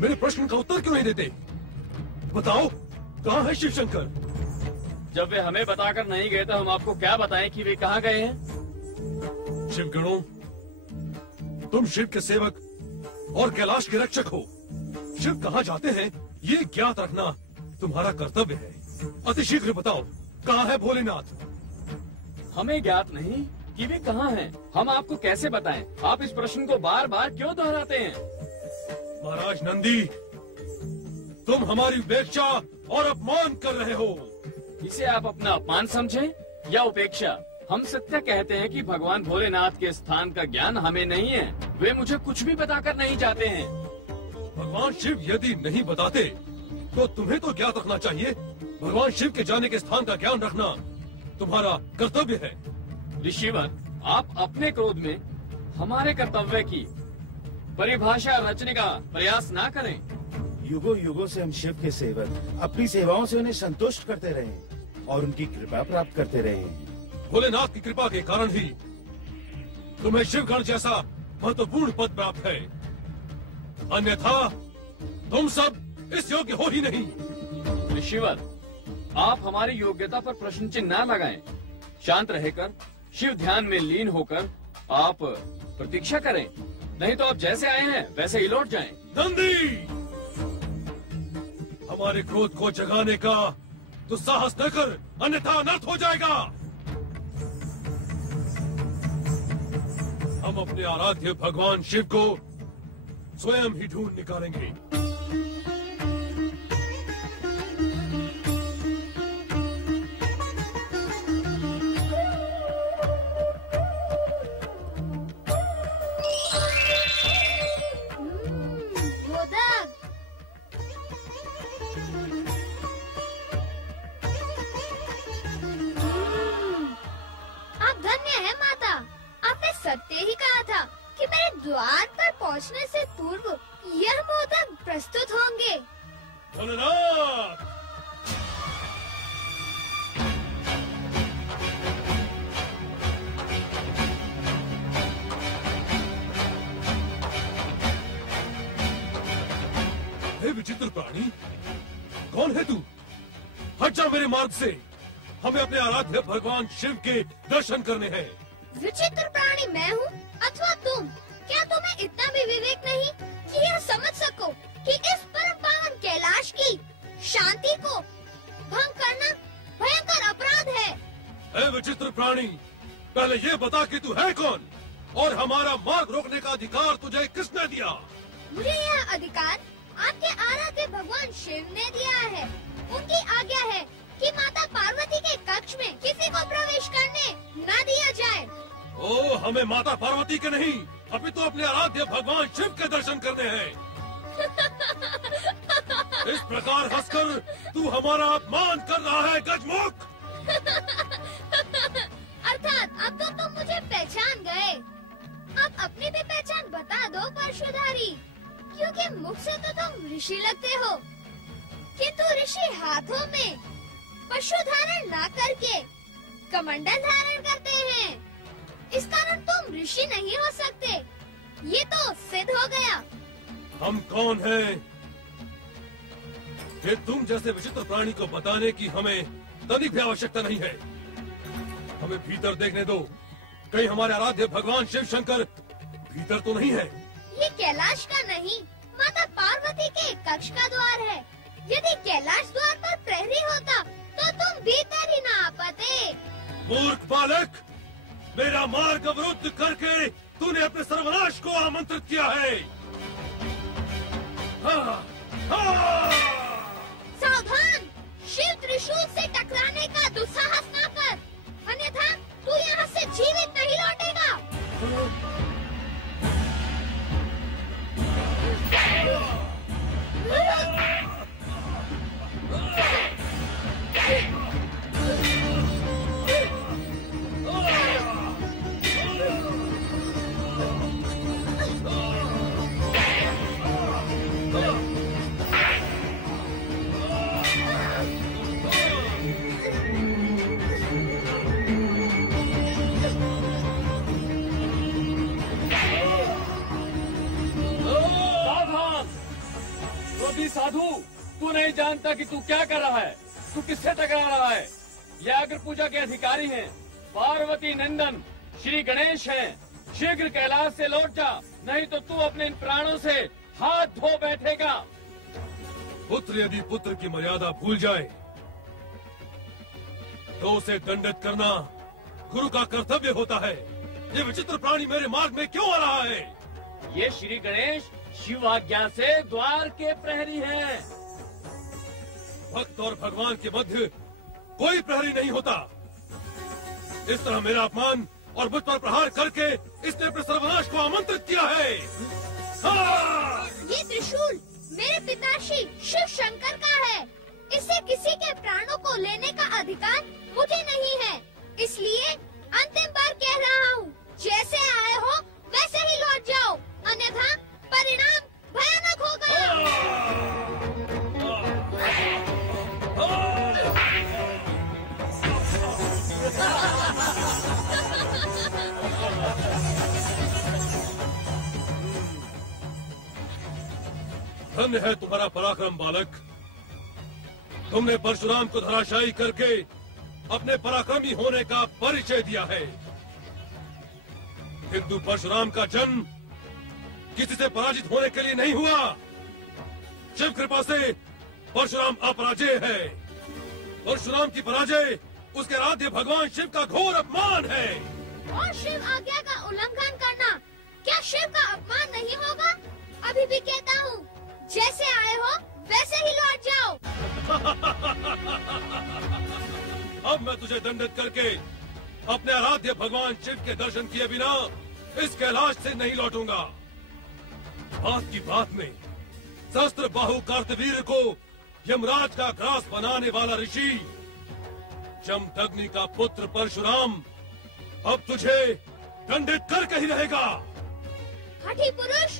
मेरे प्रश्न का उत्तर क्यों नहीं देते? बताओ, कहाँ है शिव शंकर? जब वे हमें बताकर नहीं गए तो हम आपको क्या बताएं कि वे कहाँ गए हैं? शिव गणों, तुम शिव के सेवक और कैलाश के रक्षक हो। शिव कहाँ जाते हैं ये ज्ञात रखना तुम्हारा कर्तव्य है। अतिशीघ्र बताओ, कहाँ है भोलेनाथ? हमें ज्ञात नहीं कि वे कहाँ हैं। हम आपको कैसे बताएं? आप इस प्रश्न को बार बार क्यों दोहराते हैं? महाराज नंदी, तुम हमारी उपेक्षा और अपमान कर रहे हो। इसे आप अपना अपमान समझें या उपेक्षा? हम सत्य कहते हैं कि भगवान भोलेनाथ के स्थान का ज्ञान हमें नहीं है। वे मुझे कुछ भी बताकर नहीं जाते हैं। भगवान शिव यदि नहीं बताते तो तुम्हें तो ज्ञात रखना चाहिए। भगवान शिव के जाने के स्थान का ज्ञान रखना तुम्हारा कर्तव्य है। ऋषिवर, आप अपने क्रोध में हमारे कर्तव्य की परिभाषा रचने का प्रयास ना करें। युगों युगों से हम शिव के सेवक अपनी सेवाओं से उन्हें संतुष्ट करते रहे और उनकी कृपा प्राप्त करते रहे। भोलेनाथ की कृपा के कारण ही तुम्हें शिवगण जैसा महत्वपूर्ण पद प्राप्त है, अन्यथा तुम सब इस योग्य हो ही नहीं। ऋषिवर, आप हमारी योग्यता पर प्रश्न चिन्ह न लगाएं। शांत रहकर शिव ध्यान में लीन होकर आप प्रतीक्षा करें, नहीं तो आप जैसे आए हैं वैसे ही लौट जाएं। नंदी, हमारे क्रोध को जगाने का दुस्साहस न कर, अन्यथा अनर्थ हो जाएगा। हम अपने आराध्य भगवान शिव को स्वयं ही ढूंढ निकालेंगे। सत्य ही कहा था कि मेरे द्वार पर पहुंचने से पूर्व यह मोदक प्रस्तुत होंगे। भोलेनाथ! हे विचित्र प्राणी, कौन है तू? हट जा मेरे मार्ग से। हमें अपने आराध्य भगवान शिव के दर्शन करने हैं। विचित्र प्राणी मैं हूँ अथवा तुम? क्या तुम्हें इतना भी विवेक नहीं कि यह समझ सको कि इस परम पावन कैलाश की शांति को भंग करना भयंकर अपराध है? हे विचित्र प्राणी, पहले ये बता कि तू है कौन और हमारा मार्ग रोकने का अधिकार तुझे किसने दिया? मुझे यह अधिकार आपके आराध्य भगवान शिव ने दिया है। उनकी आज्ञा है कि माता पार्वती के कक्ष में किसी को प्रवेश करने न दिया जाए। ओ, हमें माता पार्वती के नहीं, अभी तो अपने आराध्य भगवान शिव के दर्शन करने हैं। इस प्रकार हंसकर तू हमारा अपमान कर रहा है, गजमुख। अर्थात अब तो तुम मुझे पहचान गए। अब अपनी भी पहचान बता दो परशुधारी, क्योंकि मुख से तो तुम ऋषि लगते हो, किंतु ऋषि हाथों में पशु धारण न करके कमंडल धारण करते हैं। इस कारण तुम ऋषि नहीं हो सकते, ये तो सिद्ध हो गया। हम कौन हैं? फिर तुम जैसे विचित्र प्राणी को बताने की हमें तनिक भी आवश्यकता नहीं है। हमें भीतर देखने दो, कहीं हमारे आराध्य भगवान शिव शंकर भीतर तो नहीं है? ये कैलाश का नहीं, माता पार्वती के कक्ष का द्वार है। यदि कैलाश द्वार पर प्रहरी होता तो तुम भीतर ही न आ पाते। मूर्ख बालक, मेरा मार्ग अवरुद्ध करके तूने अपने सर्वनाश को आमंत्रित किया है। हाँ, हाँ। सावधान, शिव त्रिशूल से टकराने का दुस्साहस न कर, अन्यथा तू यहाँ से जीवित नहीं लौटेगा। क्रोधी साधु, तू नहीं जानता कि तू क्या कर रहा है, तू किससे टकरा रहा है। ये अग्र पूजा के अधिकारी हैं, पार्वती नंदन श्री गणेश हैं। शीघ्र कैलाश से लौट जा, नहीं तो तू अपने इन प्राणों से हाथ धो बैठेगा। पुत्र यदि पुत्र की मर्यादा भूल जाए तो उसे दंडित करना गुरु का कर्तव्य होता है। ये विचित्र प्राणी मेरे मार्ग में क्यों आ रहा है? ये श्री गणेश शिव आज्ञा से द्वार के प्रहरी हैं। भक्त और भगवान के मध्य कोई प्रहरी नहीं होता। इस तरह मेरा अपमान और मुझ पर प्रहार करके इसने अपने सर्वनाश को आमंत्रित किया है। ये त्रिशूल मेरे पिताश्री शिव शंकर का है। इससे किसी के प्राणों को लेने का अधिकार मुझे नहीं है। इसलिए अंतिम बार कह रहा हूँ, जैसे आए हो वैसे ही लौट जाओ, अन्यथा परिणाम भयानक होगा। धन्य है तुम्हारा पराक्रम बालक। तुमने परशुराम को धराशायी करके अपने पराक्रमी होने का परिचय दिया है। किंतु परशुराम का जन्म किसी से पराजित होने के लिए नहीं हुआ। शिव कृपा से परशुराम अपराजय है। परशुराम की पराजय उसके आराध्य भगवान शिव का घोर अपमान है। और शिव आज्ञा का उल्लंघन करना क्या शिव का अपमान नहीं होगा? अभी भी कहता हूँ, जैसे आए हो वैसे ही लौट जाओ। अब मैं तुझे दंडित करके अपने आराध्य भगवान शिव के दर्शन किए बिना इस कैलाश से नहीं लौटूंगा। बात की बात में सहस्त्र बाहु कार्तवीर्य को यमराज का ग्रास बनाने वाला ऋषि जमदग्नि का पुत्र परशुराम अब तुझे दंडित करके ही रहेगा। हठी पुरुष,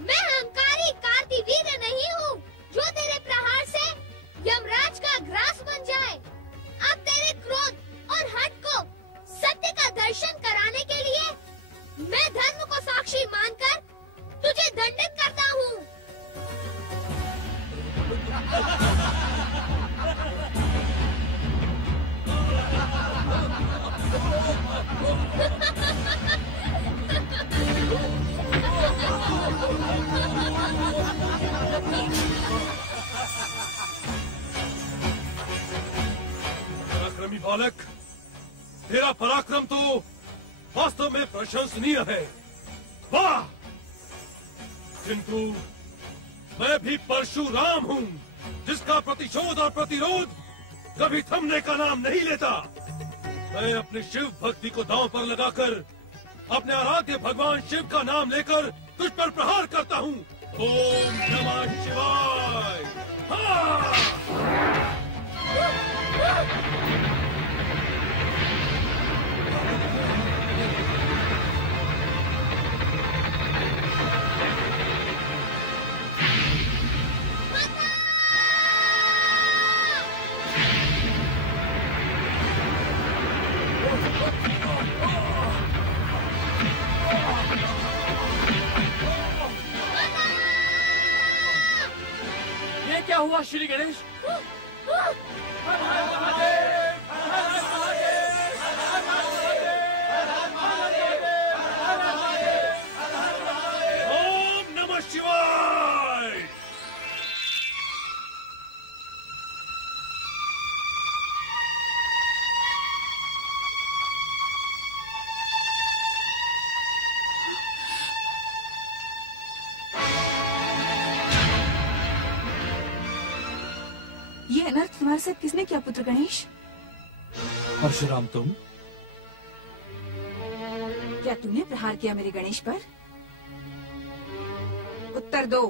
मैं अहंकारी कार्तवीर्य नहीं हूँ जो तेरे प्रहार से यमराज का ग्रास बन जाए। अब तेरे क्रोध और हठ को सत्य का दर्शन कराने के लिए मैं धर्म को साक्षी मानकर तुझे दंडित करता हूँ। पराक्रमी बालक, तेरा पराक्रम तो वास्तव में प्रशंसनीय है। वाह! किंतु मैं भी परशुराम हूँ, जिसका प्रतिशोध और प्रतिरोध कभी थमने का नाम नहीं लेता। मैं अपनी शिव भक्ति को दांव पर लगाकर अपने आराध्य भगवान शिव का नाम लेकर तुझ पर प्रहार करता हूँ। ओम नमः शिवाय। ये क्या हुआ श्री गणेश? ओम नमः शिवाय। ये अनर्थ तुम्हारे साथ किसने किया पुत्र गणेश? परशुराम तुम? क्या तुमने प्रहार किया मेरे गणेश पर? उत्तर दो,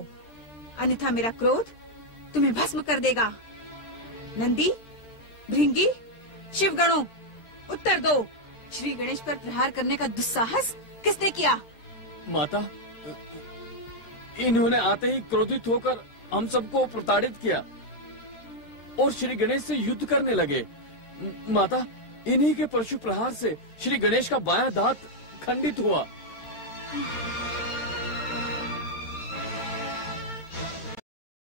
अन्यथा मेरा क्रोध तुम्हें भस्म कर देगा। नंदी, भृंगी, शिवगणों, उत्तर दो। श्री गणेश पर प्रहार करने का दुस्साहस किसने किया? माता, इन्होंने आते ही क्रोधित होकर हम सबको प्रताड़ित किया और श्री गणेश से युद्ध करने लगे। माता, इन्हीं के परशु प्रहार से श्री गणेश का बायां दांत खंडित हुआ।